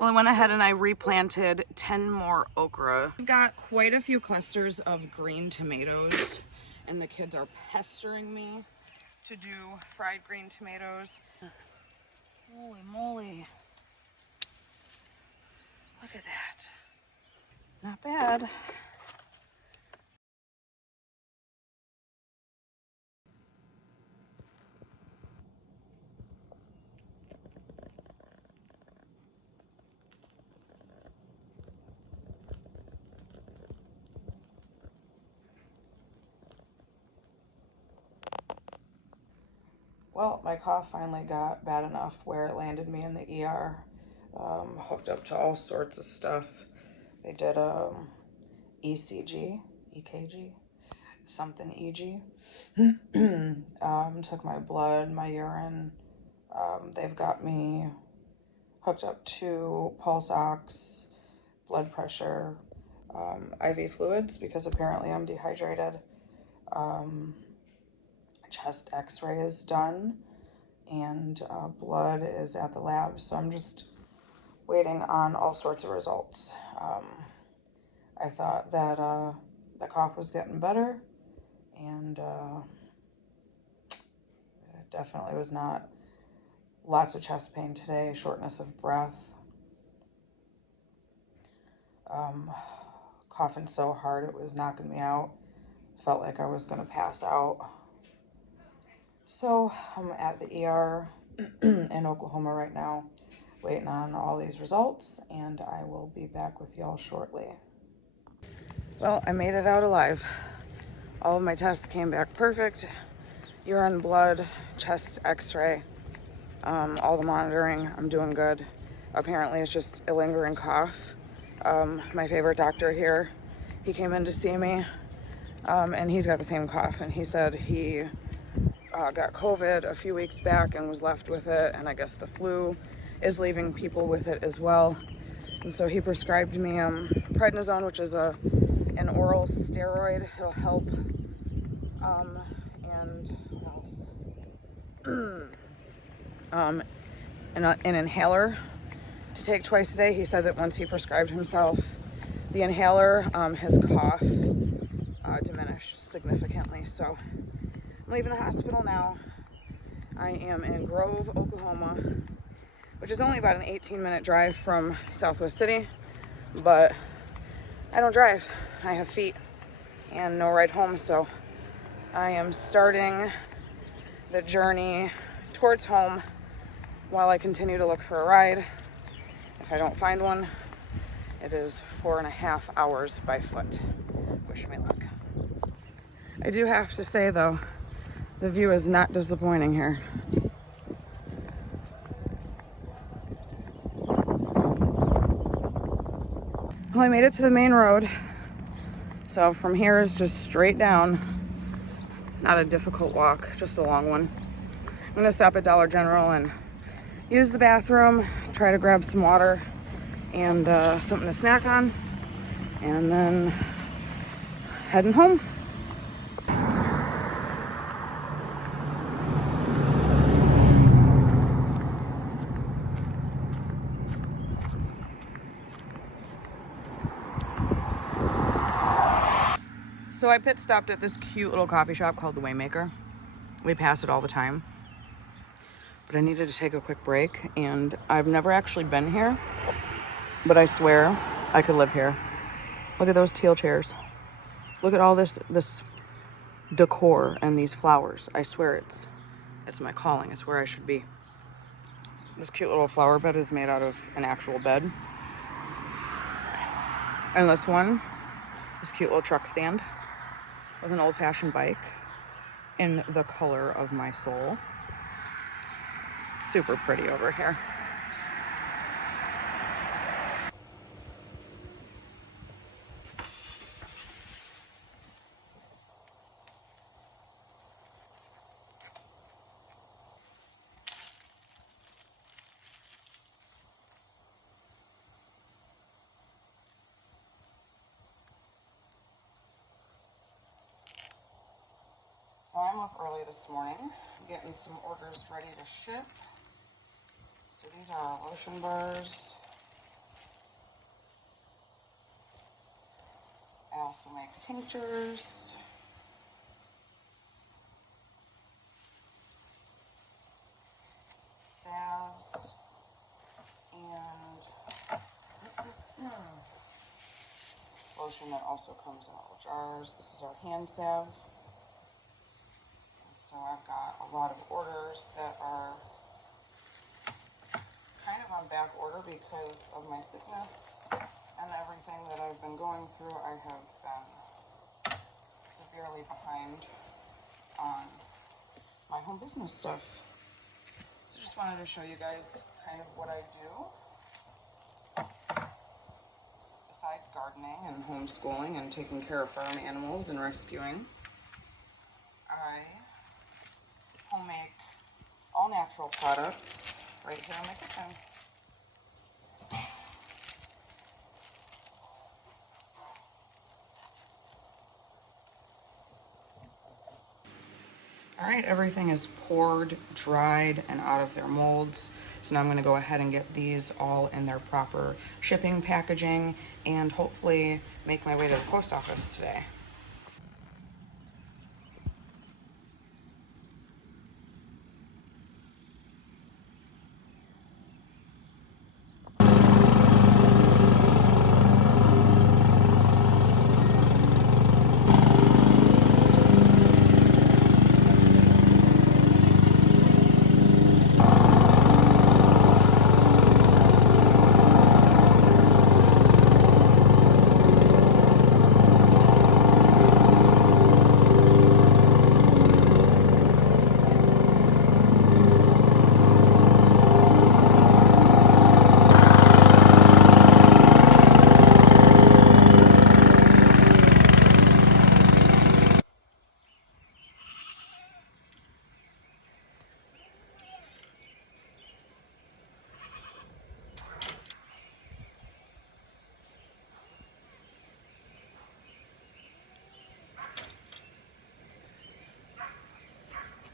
Well, I went ahead and I replanted 10 more okra. I've got quite a few clusters of green tomatoes, and the kids are pestering me to do fried green tomatoes. Holy moly. Look at that. Not bad. Well, my cough finally got bad enough where it landed me in the ER, hooked up to all sorts of stuff. They did ECG, EKG, something EG. Took my blood, my urine. They've got me hooked up to pulse ox, blood pressure, IV fluids because apparently I'm dehydrated. Chest x-ray is done, and blood is at the lab, so I'm just waiting on all sorts of results. I thought that the cough was getting better, and it definitely was not. Lots of chest pain today, shortness of breath, coughing so hard it was knocking me out. Felt like I was gonna pass out. So I'm at the ER in Oklahoma right now, waiting on all these results, and I will be back with y'all shortly. Well, I made it out alive. All of my tests came back perfect. Urine, blood, chest x-ray, all the monitoring, I'm doing good. Apparently it's just a lingering cough. My favorite doctor here, he came in to see me, and he's got the same cough, and he said he got COVID a few weeks back and was left with it, and I guess the flu is leaving people with it as well. And so he prescribed me prednisone, which is an oral steroid. It'll help. And what else? An inhaler to take twice a day. He said that once he prescribed himself the inhaler, his cough diminished significantly. So I'm leaving the hospital now. I am in Grove, Oklahoma, which is only about an 18-minute drive from Southwest City, but I don't drive. I have feet and no ride home, so I am starting the journey towards home while I continue to look for a ride. If I don't find one, it is 4.5 hours by foot. Wish me luck. I do have to say though, the view is not disappointing here. Well, I made it to the main road. So from here is just straight down. Not a difficult walk, just a long one. I'm gonna stop at Dollar General and use the bathroom, try to grab some water and something to snack on, and then heading home. So I pit stopped at this cute little coffee shop called the Waymaker. We pass it all the time. But I needed to take a quick break, and I've never actually been here, but I swear I could live here. Look at those teal chairs. Look at all this decor and these flowers. I swear it's my calling. It's where I should be. This cute little flower bed is made out of an actual bed. And this cute little truck stand with an old-fashioned bike in the color of my soul. Super pretty over here. So I'm up early this morning, getting some orders ready to ship. So these are lotion bars, I also make tinctures. Salves. And lotion that also comes in little jars. This is our hand salve. And so I've got a lot of orders that are kind of on back order because of my sickness and everything that I've been going through. I have been severely behind on my home business stuff. So just wanted to show you guys kind of what I do besides gardening and homeschooling and taking care of farm animals and rescuing. I home make all natural products right here in my kitchen. All right, everything is poured, dried, and out of their molds. So now I'm gonna go ahead and get these all in their proper shipping packaging and hopefully make my way to the post office today.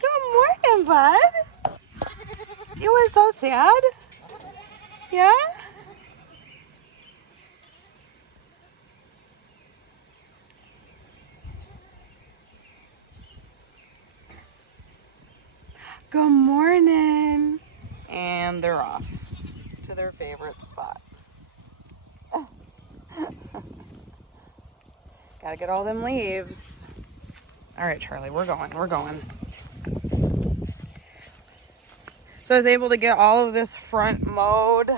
Good morning, bud. You were so sad? Yeah? Good morning. And they're off to their favorite spot. Gotta get all them leaves. All right, Charlie, we're going. So I was able to get all of this front mowed.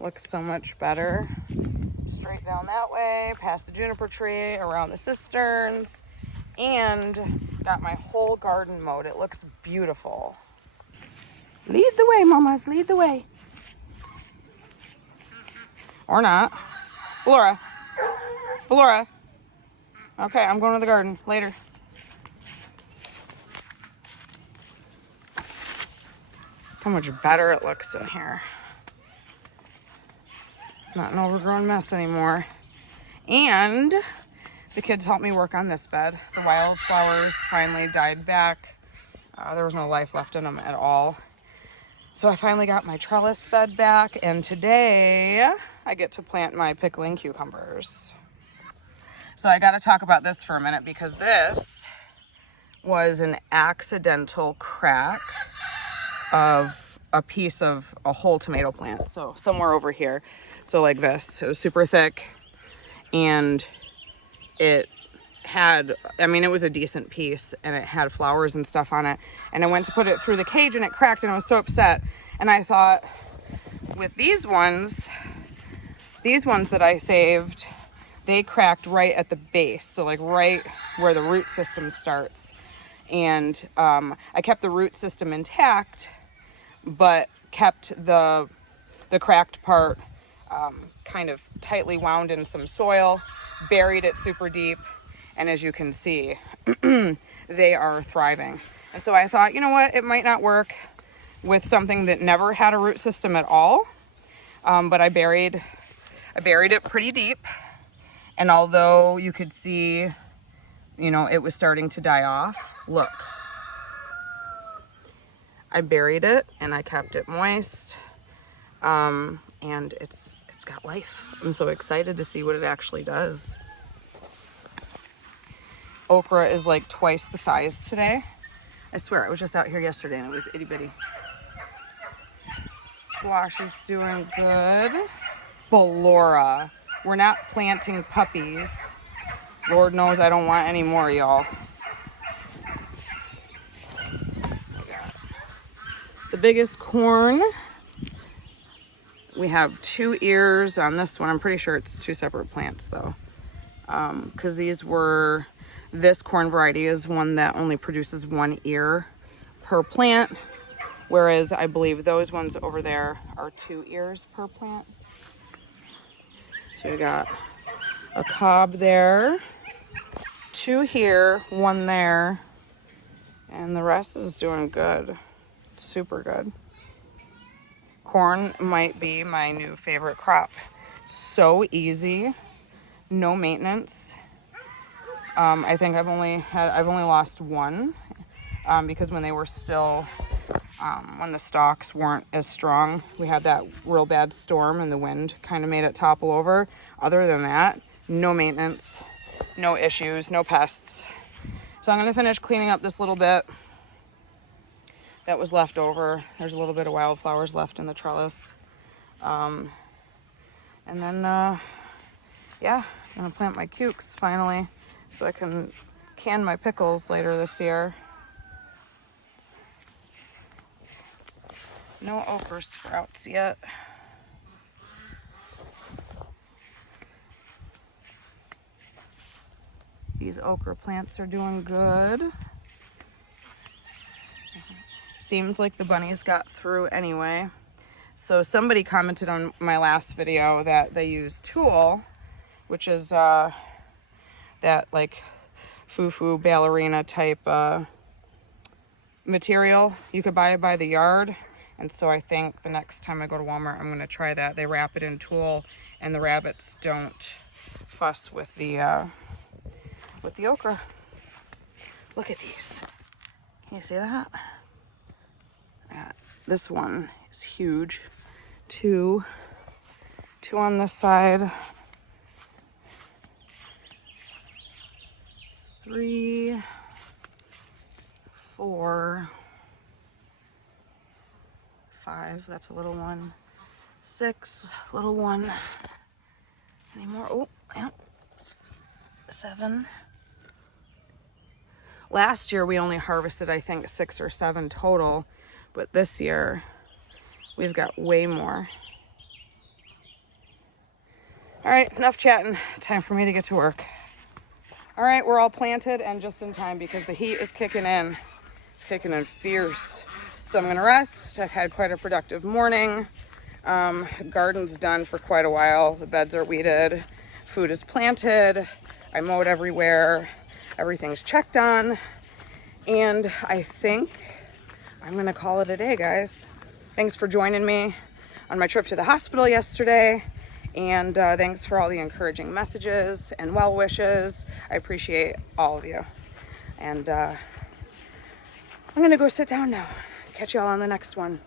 Looks so much better. Straight down that way, past the juniper tree, around the cisterns, and got my whole garden mowed. It looks beautiful. Lead the way, mamas, lead the way. Or not. Laura. Laura. Okay, I'm going to the garden later. How much better it looks in here. It's not an overgrown mess anymore. And the kids helped me work on this bed. The wildflowers finally died back. There was no life left in them at all. So I finally got my trellis bed back, and today I get to plant my pickling cucumbers. So I got to talk about this for a minute because this was an accidental crack of a piece of a whole tomato plant. So somewhere over here. So like this, it was super thick, and it had, I mean, it was a decent piece, and it had flowers and stuff on it. And I went to put it through the cage and it cracked, and I was so upset. And I thought, with these ones that I saved, they cracked right at the base. So like right where the root system starts. And I kept the root system intact, but kept the cracked part kind of tightly wound in some soil, buried it super deep, and as you can see, they are thriving. And so I thought, you know what, it might not work with something that never had a root system at all, but I buried it pretty deep, and although you could see, you know, it was starting to die off, look. I buried it and I kept it moist, and it's It's got life. I'm so excited to see what it actually does. Okra is like twice the size today. I swear, I was just out here yesterday and it was itty bitty. Squash is doing good. Ballora. We're not planting puppies. Lord knows I don't want any more, y'all. The biggest corn. We have 2 ears on this one. I'm pretty sure it's 2 separate plants though. Because this corn variety is one that only produces 1 ear per plant. Whereas I believe those ones over there are 2 ears per plant. So we got a cob there, 2 here, 1 there, and the rest is doing good. Super good. Corn might be my new favorite crop. So easy, no maintenance. I think I've only lost 1 because when they were still, when the stalks weren't as strong, we had that real bad storm and the wind kind of made it topple over. Other than that, no maintenance, no issues, no pests. So I'm gonna finish cleaning up this little bit that was left over. There's a little bit of wildflowers left in the trellis. And then, yeah, I'm gonna plant my cukes finally so I can can my pickles later this year. No okra sprouts yet. These okra plants are doing good. Seems like the bunnies got through anyway. So somebody commented on my last video that they use tulle, which is that like foo-foo ballerina type material you could buy by the yard. And so I think the next time I go to Walmart, I'm gonna try that. They wrap it in tulle and the rabbits don't fuss with the okra. Look at these. Can you see that? This one is huge. 2 on this side. 3, 4, 5. That's a little one. 6, little one. Any more? Oh, yeah. 7. Last year we only harvested, I think, 6 or 7 total. But this year, we've got way more. All right, enough chatting. Time for me to get to work. All right, we're all planted and just in time because the heat is kicking in. It's kicking in fierce. So I'm gonna rest. I've had quite a productive morning. Garden's done for quite a while. The beds are weeded. Food is planted. I mowed everywhere. Everything's checked on. And I think I'm gonna call it a day, guys. Thanks for joining me on my trip to the hospital yesterday. And thanks for all the encouraging messages and well wishes. I appreciate all of you. And I'm gonna go sit down now. Catch y'all on the next one.